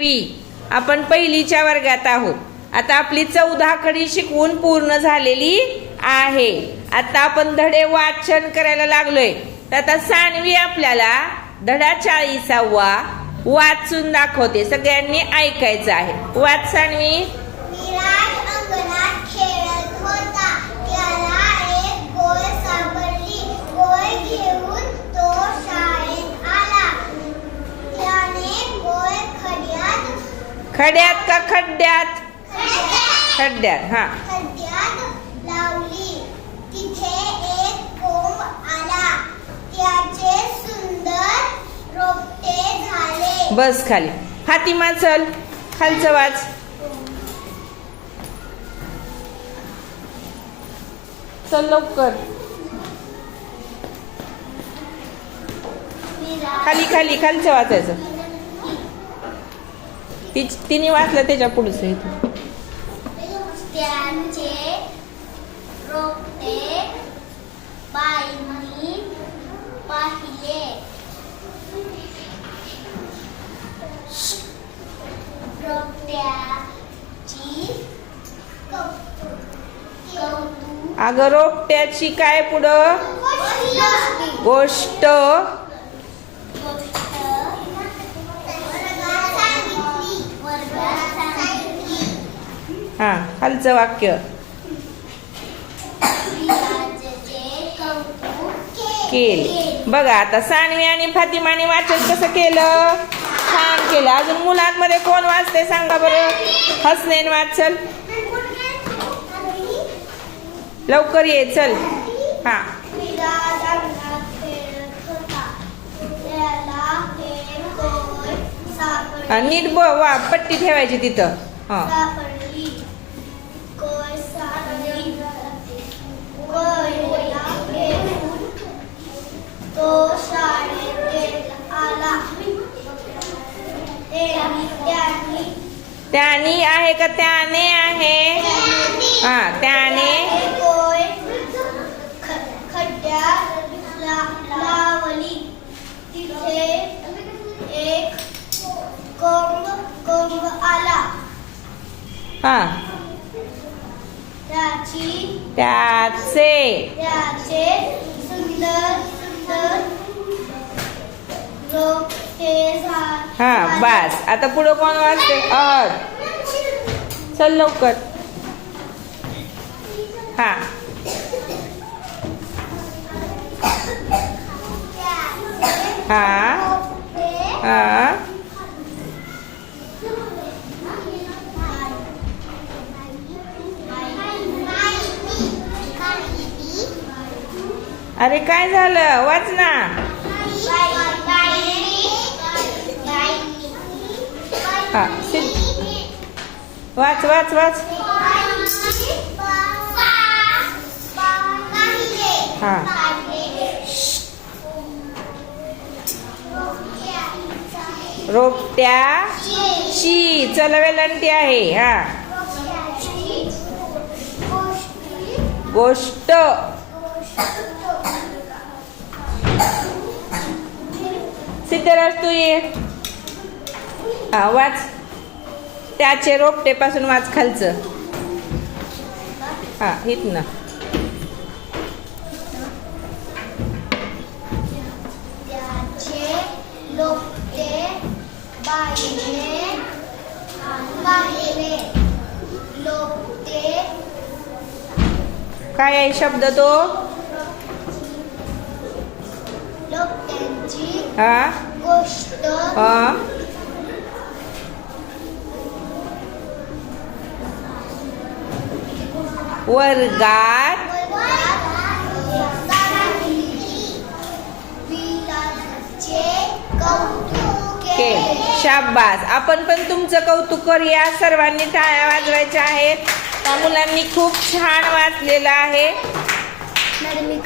सानवी, आपण पहिलीच्या वर्गात आहोत. आता आपली 14 खडी शिकवून पूर्ण झालेली आहे. आता आपण धडे वाचन करायला लागलोय. तर आता सानवी आपल्याला धडा 40वा वाचून दाखवते. सगळ्यांनी ऐकायचं आहे. वाच सानवी. विराज अंगणात खेळत होता. त्याला एक गोळ सापडली. गोळ घेऊन तो शाळेत आला. त्याने गोळ खड्यात का खड्ड्यात? खड्ड्यात. हा. खड्ड्यात लावली. तिथे एक कोंब आला. त्याचे सुंदर रोपटे झाले. बस खाली. फातिमा चल, खालचं वाच. चल लवकर. खाली खाली खालचं वाचायचं. तिने वाचलं त्याच्या पुढचं इथं. त्यांचे रोपटे बाईंनी पाहिले. रोपट्याची अगं रोपट्याची काय पुढं गोष्ट हा. खालचं वाक्य केले. बघा आता सानवी आणि फातिमाने वाचन कसं केलं? छान केलं. अजून मुलांमध्ये कोण वाचते सांगा बरं? हसनैन वाच चल. लवकर ये चल. हा. नीट वा पट्टी ठेवायची तिथं. हा. त्यानी आहे का त्याने आहे? हा. त्याने खड्ड्यात लावली. तिथे एक कोंब आला. हा. त्याचे सुंदर रोपटे झाले. हा. बस. आता पुढे कोण वाचते? चल लवकर. हा. हा. हा. अरे काय झालं? वाच ना. हा. वाच वाच वाच. हा. रोपट्याची चल वेलांटी आहे. हा. गोष्ट सिद्धराज तू ये. हा. वाच. त्याचे रोपटे पासून वाच खालचं. हा. इथनं. लोपटे बाईने पाहिले. लोपटे काय आहे शब्द तो? लोपट्यांची हा. गोष्ट हा. वर्गात शाबास. आपण पण तुमचं कौतुक करूया. सर्वांनी टाळ्या वाजवायच्या आहेत. त्या मुलांनी खूप छान वाचलेलं आहे.